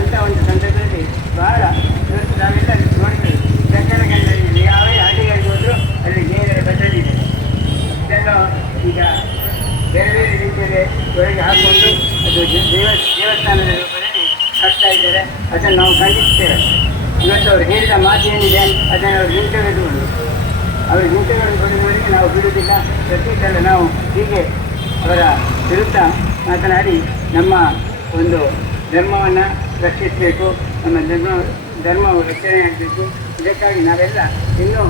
ಅಂತ ಒಂದು ಸಂದರ್ಭದಲ್ಲಿ ಬಹಳ ಇವತ್ತು ನಾವೆಲ್ಲ ನೋಡಿದ್ದೇವೆ. ದಕ್ಷಿಣ ಕನ್ನಡದಲ್ಲಿ ಯಾವೇ ಹಳ್ಳಿಗಳಿಗೆ ಹೋದ್ರು ಅಲ್ಲಿ ನೇರ ಬದಲಿದೆ ಇದೆಲ್ಲ ಈಗ ಬೇರೆ ಬೇರೆ ರೀತಿಯಲ್ಲಿ ಒಳಗೆ ಹಾಕೊಂಡು ಅದು ದೇವ, ದೇವಸ್ಥಾನದ ರೂಪದಲ್ಲಿ ಕಟ್ತಾ ಇದ್ದಾರೆ. ಅದನ್ನು ನಾವು ಖಂಡಿಸ್ತೇವೆ ಇವತ್ತು ಅವರು ಹೇಳಿದ ಮಾತು ಏನಿದೆ ಅದನ್ನು ಅವರು ಹಿಂತೆಗೆದುಕೊಂಡು ಅವರು ಹಿಂತೆಗೆದುಕೊಂಡವರಿಗೆ ನಾವು ಬಿಡುವುದಿಲ್ಲ. ಪ್ರತಿ ಸಲ ನಾವು ಹೀಗೆ ಅವರ ವಿರುದ್ಧ ಮಾತನಾಡಿ ನಮ್ಮ ಒಂದು ಧರ್ಮವನ್ನು ರಕ್ಷಿಸಬೇಕು, ನಮ್ಮ ಧರ್ಮ, ಧರ್ಮವು ರಕ್ಷಣೆ ಆಗಬೇಕು. ಇದಕ್ಕಾಗಿ ನಾವೆಲ್ಲ ಇನ್ನೂ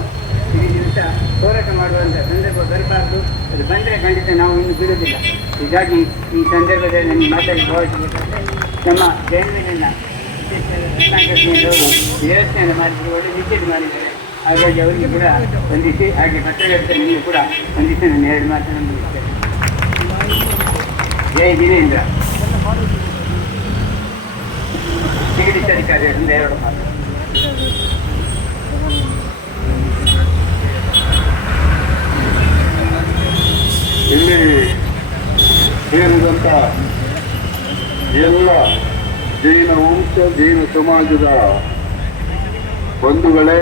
ಈ ದಿವಸ ಹೋರಾಟ ಮಾಡುವಂಥ ಸಂದರ್ಭ ಬರಬಾರ್ದು. ಅದು ಬಂದರೆ ಖಂಡಿತ ನಾವು ಇನ್ನು ಬಿಡುವುದಿಲ್ಲ. ಹೀಗಾಗಿ ಈ ಸಂದರ್ಭದಲ್ಲಿ ನಮಗೆ ಮಾತಾಡಿ ಭಾವಿಸಬೇಕಂದ್ರೆ, ನಮ್ಮ ಬೆಂಗಳೂರಿನ ವ್ಯವಸ್ಥೆಯನ್ನು ಮಾಡಿದ್ರು ಒಳ್ಳೆ ನಿಶ್ಚಿತ ಮಾಡಿದ್ದಾರೆ. ಹಾಗಾಗಿ ಅವರಿಗೆ ಕೂಡ ಬಂದಿಸಿ ಹಾಗೆ ಪತ್ರಕರ್ತ ನೀವು ಕೂಡ ಬಂದಿಸಿ ನಾನು ಎರಡು ಮಾತನ್ನು ಜೈ ಜಿನೇಂದ್ರ. ಇಲ್ಲಿ ಸೇರಿದಂತ ಎಲ್ಲ ಜೈನ ವಂಶ ಜೈನ ಸಮಾಜದ ಬಂಧುಗಳೇ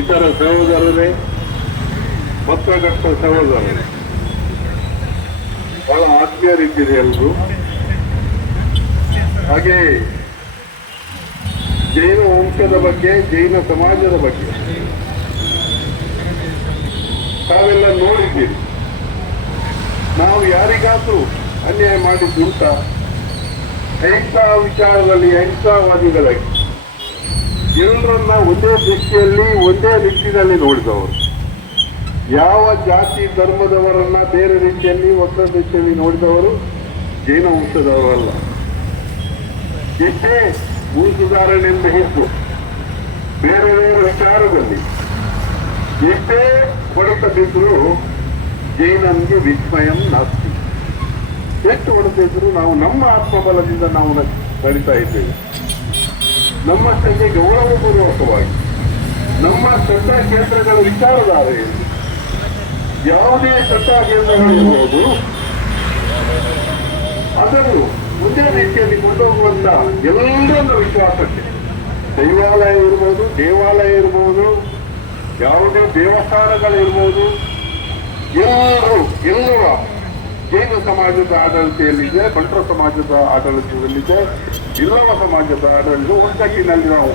ಇತರ ಸಹೋದರರೇ ಪತ್ರಕರ್ತ ಸಹೋದರರೇ ಬಹಳ ಆತ್ಮೀಯರಿದ್ದೀರಿ ಎಲ್ಲರೂ ಹಾಗೆ ಜೈನ ವಂಶದ ಬಗ್ಗೆ, ಜೈನ ಸಮಾಜದ ಬಗ್ಗೆ. ತಾವೆಲ್ಲ ನೋಡಿದ್ದೀರಿ. ನಾವು ಯಾರಿಗಾದ್ರೂ ಅನ್ಯಾಯ ಮಾಡಿದ್ದು ಅಂತ ಅಹಿಂಸಾ ವಿಚಾರದಲ್ಲಿ ಅಹಿಂಸಾವಾದಿಗಳಾಗಿ. ಎಲ್ಲರನ್ನ ಒಂದೇ ದೃಷ್ಟಿಯಲ್ಲಿ, ಒಂದೇ ರೀತಿಯಲ್ಲಿ ನೋಡಿದವರು. ಯಾವ ಜಾತಿ ಧರ್ಮದವರನ್ನ ಬೇರೆ ರೀತಿಯಲ್ಲಿ, ಹೊಸ ದೃಷ್ಟಿಯಲ್ಲಿ ನೋಡಿದವರು? ಜೈನ ವಂಶದವರಲ್ಲ. ಎಷ್ಟೇ ಭೂ ಹೆಸರು. ಬೇರೆ ಬೇರೆ ವಿಚಾರದಲ್ಲಿ. ಎಷ್ಟೇ ಹೊಡೆತ ಬಿದ್ದರೂ ಜೈನಂಗೆ ವಿಸ್ಮಯಂ ನಾಸ್ತಿ. ಎಷ್ಟು ಹೊಡೆದಿದ್ರು ನಾವು ನಮ್ಮ ಆತ್ಮಬಲದಿಂದ ನಾವು ನಡೀತಾ ಇದ್ದೇವೆ. ನಮ್ಮ ಸಂಜೆ ಗೌರವಪೂರ್ವಕವಾಗಿ, ನಮ್ಮ ಶ್ರದ್ಧಾ ಕೇಂದ್ರಗಳ ವಿಚಾರಧಾರೆಯಲ್ಲಿ ಯಾವುದೇ ಶ್ರದ್ಧಾ ಕೇಂದ್ರಗಳಿರ್ಬೋದು ಅದನ್ನು ಒಂದೇ ರೀತಿಯಲ್ಲಿ ಕೊಂಡೋಗುವಂತ ಎಲ್ಲರನ್ನ ವಿಶ್ವಾಸಕ್ಕೆ. ದೈವಾಲಯ ಇರ್ಬೋದು, ದೇವಾಲಯ ಇರ್ಬೋದು, ಯಾವುದೇ ದೇವಸ್ಥಾನಗಳಿರ್ಬೋದು ಎಲ್ಲರೂ, ಎಲ್ಲರ ಜೈನ ಸಮಾಜದ ಆಡಳಿತೆಯಲ್ಲಿದೆ ಬಂಟ್ರ ಸಮಾಜದ ಆಡಳಿತದಲ್ಲಿದೆ ಇಲ್ಲವ ಸಮಾಜದ ಆಡಳಿತ ಒಗ್ಗಟ್ಟಿನಲ್ಲಿ ನಾವು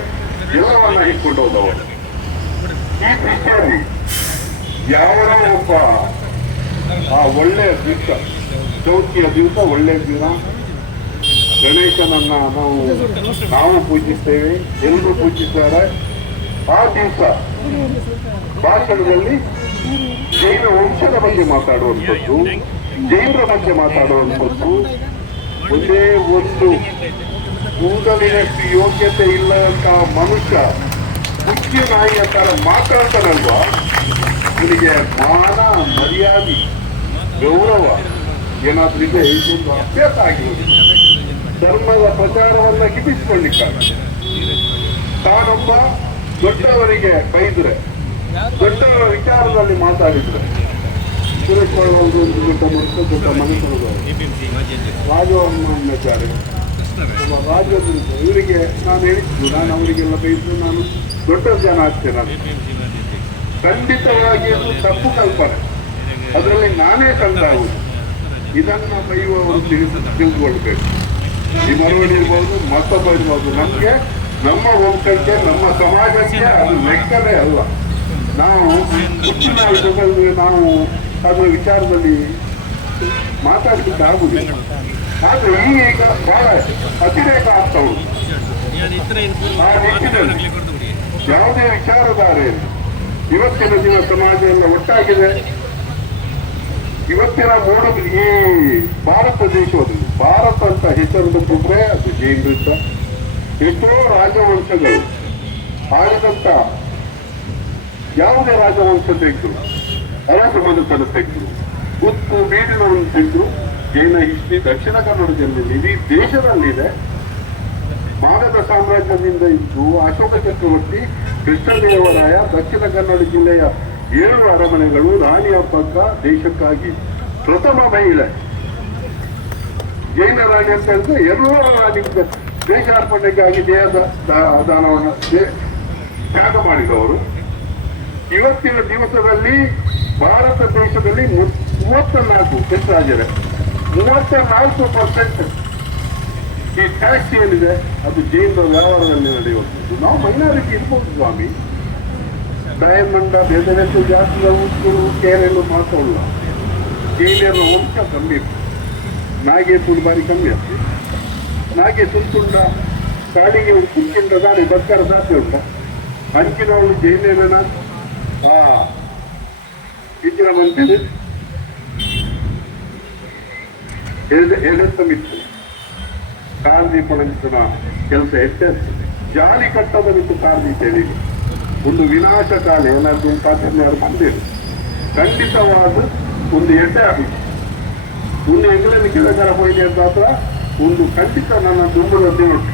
ಎಲ್ಲವನ್ನ ಇಟ್ಕೊಂಡು ಹೋದವರು. ಈ ರೀತಿಯಲ್ಲಿ ಒಬ್ಬ, ಆ ಒಳ್ಳೆಯ ದಿವಸ ಚೌತಿಯ ದಿವಸ ಒಳ್ಳೆಯ ದಿನ ಗಣೇಶನನ್ನ ನಾವು ನಾವು ಪೂಜಿಸ್ತೇವೆ ಎಲ್ಲರೂ ಪೂಜಿಸ್ತಾರೆ. ಆ ದಿವಸ ಭಾಷಣದಲ್ಲಿ ಜೈನ ವಂಶದ ಬಗ್ಗೆ ಮಾತಾಡುವಂಥದ್ದು, ಜೈನರ ಬಗ್ಗೆ ಮಾತಾಡುವಂಥದ್ದು. ಒಂದೇ ಒಂದು ಕೂದಲಿನಷ್ಟು ಯೋಗ್ಯತೆ ಇಲ್ಲದಂತಹ ಮನುಷ್ಯ ಮುಖ್ಯ ನಾಯಿಯ ತರ ಮಾತಾಡ್ತಾರಲ್ವ ಇವನಿಗೆ ಮಾನ, ಮರ್ಯಾದೆ, ಗೌರವ ಏನಾದ್ರೂ ಇದೆ, ಇದೊಂದು ಅಭ್ಯಾಸ ಆಗಿರೋದು ಧರ್ಮದ ಪ್ರಚಾರವನ್ನ ಗಿಟ್ಟಿಸಿಕೊಳ್ಳಿಕ್ಕಾಗ ತಾನೊಬ್ಬ ದೊಡ್ಡವರಿಗೆ ಬೈದ್ರೆ, ದೊಡ್ಡವರ ವಿಚಾರದಲ್ಲಿ ಮಾತಾಡಿದ್ರೆ, ಸುರೇಶ್ ಬಾಬು ಅವರು ಒಂದು ದೊಡ್ಡ ಮನಸ್ಸು ದೊಡ್ಡ ಮನಸ್ಸು ರಾಜವನ್ನಾಚಾರ್ಯ ರಾಜ ಇವರಿಗೆ ನಾನು ಹೇಳಿದ್ದು, ನಾನು ಅವರಿಗೆಲ್ಲ ಬೈದ್ರು ನಾನು ದೊಡ್ಡ ಜನ ಆಗ್ತೇನೆ ಖಂಡಿತವಾಗಿ ಅದು ತಪ್ಪು ಕಲ್ಪನೆ. ಅದರಲ್ಲಿ ನಾನೇ ಕಂಡಾಗುವುದು ಇದನ್ನ ಬೈಯುವವರು ತಿಳಿದು ತಿಳಿದುಕೊಳ್ಬೇಕು ಈ ಮರವಣಿ ಇರ್ಬೋದು, ಮತ್ತೊಬ್ಬ ಇರ್ಬೋದು. ನಮ್ಗೆ ನಮ್ಮ ವಂಶಕ್ಕೆ ನಮ್ಮ ಸಮಾಜಕ್ಕೆ ಅದು ಲೆಕ್ಕವೇ ಅಲ್ಲ. ನಾವು ಹೆಚ್ಚಿನ ಇದರಲ್ಲಿ ನಾವು ಅದರ ವಿಚಾರದಲ್ಲಿ ಮಾತಾಡ್ಲಿಕ್ಕೆ ಆಗುದಿಲ್ಲ. ಆದ್ರೆ ಈಗ ಬಹಳ ಅತಿರೇಕ ಆಗ್ತಾ ಉಂಟು. ಆ ಯಾವುದೇ ವಿಚಾರಧಾರೆ ಇವತ್ತಿನ ದಿನ ಸಮಾಜ ಎಲ್ಲ ಒಟ್ಟಾಗಿದೆ. ಇವತ್ತಿನ ಮೂಡು ಈ ಭಾರತ ದೇಶದಲ್ಲಿ ಭಾರತ ಅಂತ ಹೆಸರು ಬಿಟ್ಟರೆ ಅದು ಜೈನರಿದ್ದ ಎಷ್ಟೋ ರಾಜವಂಶಗಳು ಆಳಿದಂತ ಯಾವುದೇ ರಾಜವಂಶ ತೆಗೆದು ಅರಸು ಮನುಷ್ಯನ ತೆಗೆದು ಉತ್ತು ಬೀಡಿನವನ್ನು ತೆಗೆದು ಜೈನ ಹಿಸ್ಟ್ರಿ, ದಕ್ಷಿಣ ಕನ್ನಡ ಜಿಲ್ಲೆಯಲ್ಲಿ ಇಡೀ ದೇಶದಲ್ಲಿದೆ. ಮಾನದ ಸಾಮ್ರಾಜ್ಯದಿಂದ ಇದ್ದು ಅಶೋಕ ಚಕ್ರವರ್ತಿ, ಕೃಷ್ಣದೇವರಾಯ, ದಕ್ಷಿಣ ಕನ್ನಡ ಜಿಲ್ಲೆಯ ಏಳು ಅರಮನೆಗಳು, ರಾಣಿಯ ಪಕ್ಕ ದೇಶಕ್ಕಾಗಿ ಪ್ರಥಮ ಮಹಿಳೆ. ಜೈನ ರಾಣಿ ಅಂತ ಹೇಳಿದ್ರೆ ಎಲ್ಲೋ ನಿಮ್ಗೆ ದೇಶಾರ್ಪಣೆಗಾಗಿ ದೇಹದ ದಾನವನ್ನು ತ್ಯಾಗ ಮಾಡಿದವರು. ಇವತ್ತಿನ ದಿವಸದಲ್ಲಿ ಭಾರತ ದೇಶದಲ್ಲಿ ಮೂವತ್ತ ನಾಲ್ಕು ಹೆಚ್ಚಾಗಿದೆ ಮೂವತ್ತ ನಾಲ್ಕು ಪರ್ಸೆಂಟ್ ಈ ಟ್ಯಾಕ್ಸ್ ಏನಿದೆ, ಅದು ಜೈನ ವ್ಯವಹಾರದಲ್ಲಿ ನಡೆಯುವಂಥದ್ದು. ನಾವು ಮೈನಾರಿಟಿ ಇರ್ಬೋದು ಸ್ವಾಮಿ. ಡಯಮಂಡ ಬೇರೆ ಜಾತಿಗಳು ಕೇರಳ ಮಾತ್ರವಲ್ಲ ಜೈನರ ವಂಶ ಕಮ್ಮಿ ನಾಗೆ ತುಳು ಬಾರಿ ಕಮ್ಮಿ ಆಗ್ತದೆ. ನಾಗೆ ತುಂತುಂಡ ಕಾಡಿಗೆ ಒಂದು ಕುಕ್ಕಿಂದ ದಾರಿ ಬರ್ತಾರೆ ಸಾಧ್ಯ ಉಂಟ. ಅಂಚಿನವಳು ಜೈನೇನ ಹಾ ಇಚ್ಚಿನ ಮಂತ್ರಿ ಮಿತ್ರ ಮಿತ್ತು ಕಾರ್ದೀಪನ ಕೆಲಸ ಎಷ್ಟೇ ಜಾಲಿ ಕಟ್ಟದ ಬಿಟ್ಟು ಕಾರ್ದೀಪನಿಗೆ ಒಂದು ವಿನಾಶಕಾಲ ಏನಾದ್ರು ಪಾತ್ರನ ಯಾರು ಬಂದಿರು ಖಂಡಿತವಾದ ಒಂದು ಎಡ್ಡೆ ಆಗಿದೆ ಒಂದು ಎಂಗ್ಲೆಂಡ್ ಗಿಡಗಾರ ಹೋಯ್ದೆ ಅಂತ ಮಾತ್ರ ಒಂದು ಖಂಡಿತ ನನ್ನ ದುಂಬದ ಉಂಟು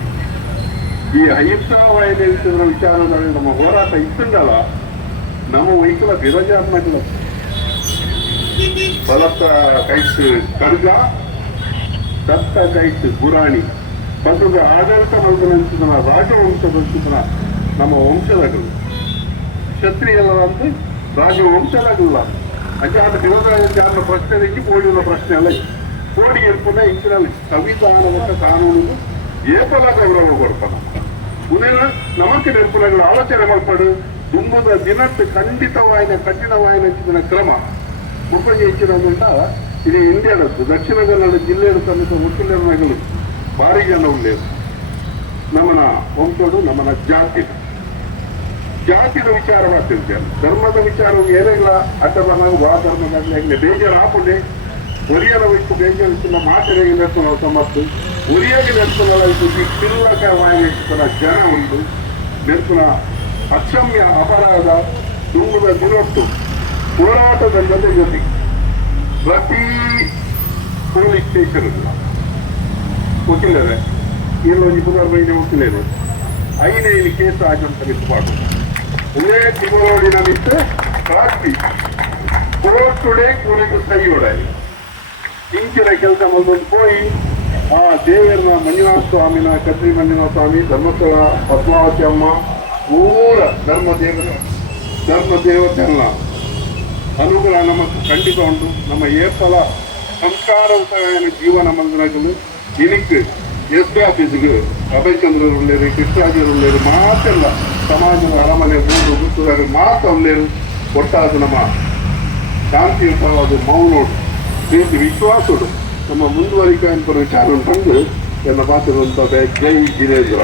ಈ ಅಹಿಂಸಾವಾಯದ ವಿಚಾರದಲ್ಲಿ ನಮ್ಮ ಹೋರಾಟ ಇತ್ತಂಗಲ್ಲ ನಮ್ಮ ವೈಕಲ ಬಿರಜಾತ್ಮಕಲ ಬಲತ್ತ ಕೈಟ್ ಕರ್ಗ ದತ್ತ ಕೈಟ್ ಗುರಾಣಿ ಪದದ ಆಡಳಿತ ಮಲ್ಪನ ರಾಜವಂಶದ ನಮ್ಮ ವಂಶದಗಳು ಕ್ಷತ್ರಿಯರಂತೆ ರಾಜವಂಶದಲ್ಲ ಅಜಾತ ದೇವರಾಜನ ಪ್ರಶ್ನೆ ತೆಗಿ ಪೋಡಿನ ಪ್ರಶ್ನೆ ಅಲ್ಲ ಕೋಡಿ ಎಲ್ಪುನ ಇಂಚಿನಲ್ಲಿ ಸಂವಿಧಾನದ ಕಾನೂನು ಏಪಲ ಗೌರವ ಕೊಡ್ತಾನ ಮುಂದೇನ ನಮಕ್ಕೆ ನೆನಪುನಗಳು ಆಲೋಚನೆ ಮಾಡ್ಕೊಂಡು ದುಂಬದ ದಿನಕ್ಕೆ ಖಂಡಿತವಾಯಿನ ಕಠಿಣವಾಯಿನ ಹೆಚ್ಚಿನ ಕ್ರಮ ಮುಪ್ಪಗೆ ಹೆಚ್ಚಿನ ಇದು ಇಂಡಿಯಾದದ್ದು ದಕ್ಷಿಣ ಕನ್ನಡ ಜಿಲ್ಲೆಯ ಸಮೇತ ಮುಖ್ಯಗಳು ಭಾರಿ ಜನ ಉಳ್ಳೇದು ನಮ್ಮನ ವಂಶಡು ನಮ್ಮನ ಜಾತಿ ಜಾತಿದ ವಿಚಾರ ಮಾಡ್ತಿರ್ತೇನೆ ಧರ್ಮದ ವಿಚಾರ ಏನೆಲ್ಲ ನಾವು ವಾ ಧರ್ಮದಲ್ಲಿ ಬೇಜಾರು ಹಾಕೊಂಡೆ. ಒರಿಯನ ವಯಸ್ಸು ಬೇಜಾರಿಸಿನ ಮಾತಿಗೆ ನೆಡ್ಕೊಂಡು ಸಮರ್ಥ ಒರಿಯಾಗಿ ನೆಡ್ಕೊಳ್ಳ ಈ ವಾಯಿನ ಜನ ಉಂಟು ನೆಡ್ಪುನ ಅಕ್ಷಮ್ಯ ಅಪರಾಧ ತುಂಬದ ದಿನೊಟ್ಟು ಹೋರಾಟದ ಜೊತೆ ಜೊತೆ ಪ್ರತಿ ಪೊಲೀಸ್ ಸ್ಟೇಷನ್ ವಕೀಲರೇ ಇಲ್ಲೊಂದು ಪುನರ್ ಮೈನೆ ವಕೀಲರು ಐನೇನು ಕೇಸ್ ಆಗಂತ ನಿಂತು ತಿಂಗಳೋಡಿನ ಮಿತ್ರ ರಾತ್ರಿ ಕೋರ್ಟುಡೆ ಕೂಲಿಗೆ ಸೈ ಹೊಡೆಯಲಿ ಇಂಚಿನ ಕೆಲಸ ಮಾಡ್ಕೊಂಡು ಹೋಗಿ, ಆ ದೇವರನ ಮಂಜುನಾಥ ಸ್ವಾಮಿನ ಕದ್ರಿ ಮಂಜುನಾಥ ಸ್ವಾಮಿ ಧರ್ಮಸ್ಥಳ, ಪದ್ಮಾವತಿ ಅಮ್ಮ ಪೂರ ಧರ್ಮ ದೇವರ, ಧರ್ಮ ದೇವತೆಲ್ಲ ಅನುಗ್ರಹ ನಮಗೆ ಖಂಡಿತ ಉಂಟು. ನಮ್ಮ ಏರ್ಸಲ ಸಂಸ್ಕಾರಯುತమైన ಜೀವನ ಮಂದಿರಗಳು ಇದಕ್ಕೆ ಎಸ್ ಆಫೀಸ್ಗೆ ಅಭಯಚಂದ್ರ ಉಳ್ಳೇರು ಕೃಷ್ಣಾಜರು ಮಾತ್ರ ಮಾತೆಲ್ಲ ಸಮಾಜದ ಅರಮನೆ ಮೂರು ಗುರುತುಗಳು ಮಾತ್ರ ಒಳ್ಳೆಯರು ಒಟ್ಟಾದ ನಮ್ಮ ಶಾಂತಿಯುತವಾದ ಮೌನೋಡು ದೇಶ ವಿಶ್ವಾಸೋಡು ನಮ್ಮ ಮುಂದುವರಿಕೆ ಅಂತ ವಿಚಾರ ಬಂದು ಎಲ್ಲ ಮಾತಿರುವಂಥ ಜೈ ಜಿನೇಂದ್ರ.